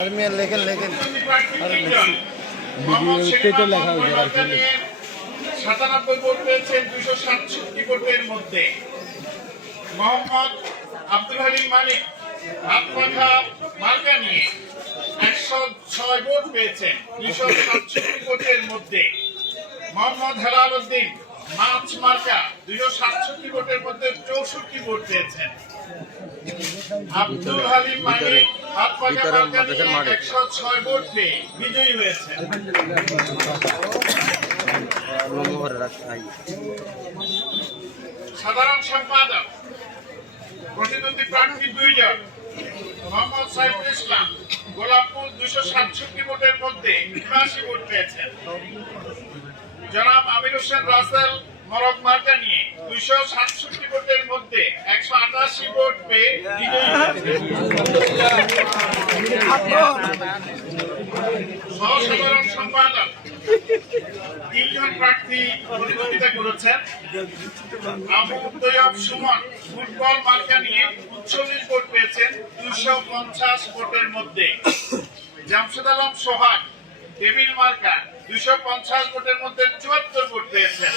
लेकिन लेकिन সাতানব্বই ভোট পেয়েছেন 267 ভোটের মধ্যে। মোহাম্মদ আব্দুল হালিম মালিক হাতপাখা মার্কা নিয়ে 106 ভোট পেয়েছেন 267 ভোটের মধ্যে। মোহাম্মদ হেলাল উদ্দিন মাছ মার্কা 267 ভোটের মধ্যে 64 ভোট পেয়েছেন। আব্দুল হালিম মালিক হাতপাখা মার্কা নিয়ে 106 ভোট পেয়ে বিজয়ী হয়েছেন। সাধারণ সম্পাদক প্রতিদ্বন্দ্বী প্রার্থী 2 জন। মোহাম্মদ সাইফুল ইসলাম গোলাপপুর 267 ভোটের মধ্যে 82 ভোট পেয়েছেন। জনাব আমির হোসেন রাসেল মরক মার্কা নিয়ে 267 ভোটের মধ্যে 188 ভোট পেয়ে বিজয়ী হয়েছেন। সহসাধারণ সম্পাদক 3 জন প্রার্থী প্রতিদ্বন্দ্বিতা করেছেন। আবু তৈয়ব সুমন ফুটবল মার্কা নিয়ে 39 ভোট পেয়েছেন 250 ভোটের মধ্যে। জামশেদ আলম সোহাগ টেবিল মার্কা 250 ভোটের মধ্যে 74 ভোট পেয়েছেন।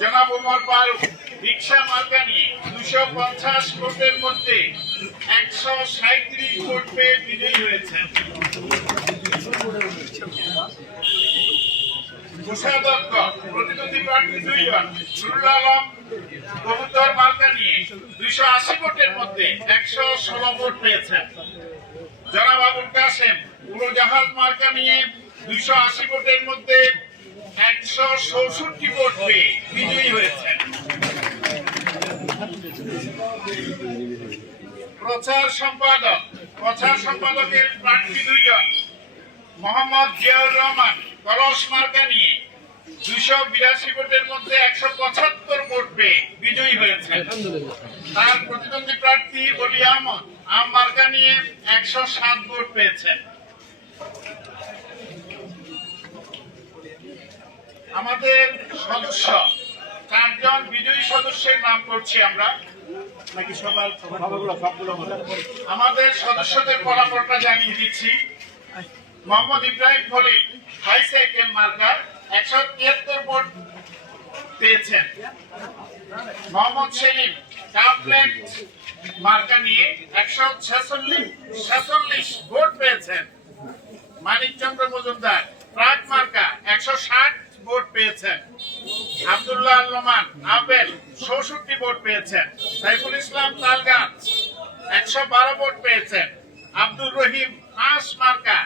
জনাব ওমর ফারুক রিকশা মার্কা নিয়ে 250 ভোটের মধ্যে 137 ভোট পেয়ে বিজয়ী হয়েছেন। কোষাধ্যক্ষ প্রতিদ্বন্দ্বী প্রার্থী 2 জন। নুরুল আলম কবুতর মার্কা নিয়ে 280 ভোটের মধ্যে 116 ভোট পেয়েছেন। জনাব আবুল কাসেম উড়োজাহাজ মার্কা নিয়ে 280 ভোটের মধ্যে 164 ভোট পেয়ে বিজয়ী হয়েছেন। প্রচার সম্পাদকের প্রার্থী 2 জন। মোহাম্মদ জিয়াউর রহমান কলস মার্কা নিয়ে 282 ভোটের মধ্যে 175 ভোট পেয়ে বিজয়ী হয়েছেন। তার প্রতিদ্বন্দ্বী প্রার্থী অলি আহমদ আম মার্কা নিয়ে 107 ভোট পেয়েছেন। আমাদের সদস্য 4 জন বিজয়ী সদস্যের নাম করছি আমরা নাকি সবগুলো আমাদের সদস্যদের ফলাফলটা জানিয়ে দিচ্ছি। মোহাম্মদ ইব্রাহিম খলিল বাইসাইকেল মার্কা 173 ভোট পেয়েছেন। মোহাম্মদ সেলিম কাপলেট মার্কা নিয়ে 146 ভোট পেয়েছেন। মানিকচন্দ্র মজুমদার ট্রাক মার্কা 160 ভোট পেয়েছেন। আব্দুল্লাহ নোমান আপেল 64 ভোট পেয়েছেন। সাইফুল ইসলাম তালগাছ 112 ভোট পেয়েছেন। আব্দুর রহিম হাঁস মার্কা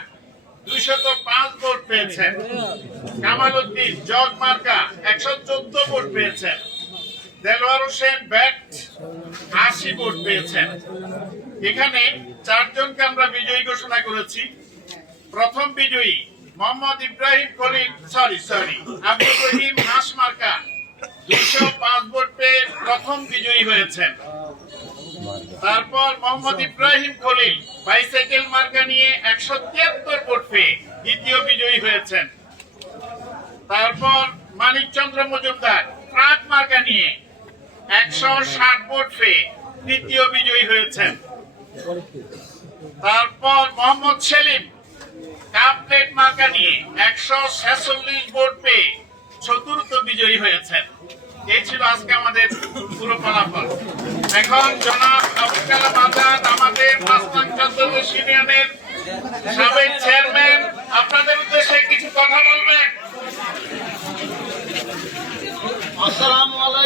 205 ভোট পেয়েছেন। কামাল উদ্দিন জগ মার্কা 114 ভোট পেয়েছেন। দেলোয়ার হোসেন ব্যাট 80 ভোট পেয়েছেন। এখানে 4 জনকে আমরা বিজয়ী ঘোষণা করেছি। প্রথম বিজয়ী মোহাম্মদ ইব্রাহিম খলিল আব্দুর রহিম হাঁস মার্কা 205 ভোট পেয়ে প্রথম বিজয়ী হয়েছেন। তারপর মোহাম্মদ ইব্রাহিম খলিল বাইসাইকেল মার্কা নিয়ে 173 ভোট পেয়ে দ্বিতীয় বিজয়ী হয়েছেন। তারপর মানিকচন্দ্র মজুমদার ট্রাক মার্কা নিয়ে 160 ভোট পেয়ে তৃতীয় বিজয়ী হয়েছেন। তারপর মোহাম্মদ সেলিম কাপলেট মার্কা নিয়ে 146 ভোট পেয়ে চতুর্থ বিজয়ী হয়েছেন। এই ছিল আজকে আমাদের পুরো ফলাফল। এখন জনাব আবুল কালাম আজাদ আমাদের 5 নং চন্দ্রদেশ ইউনিয়নের সাবেক চেয়ারম্যান আপনাদের উদ্দেশ্যে কিছু কথা বলবেন। আসসালামু আলাইকুম।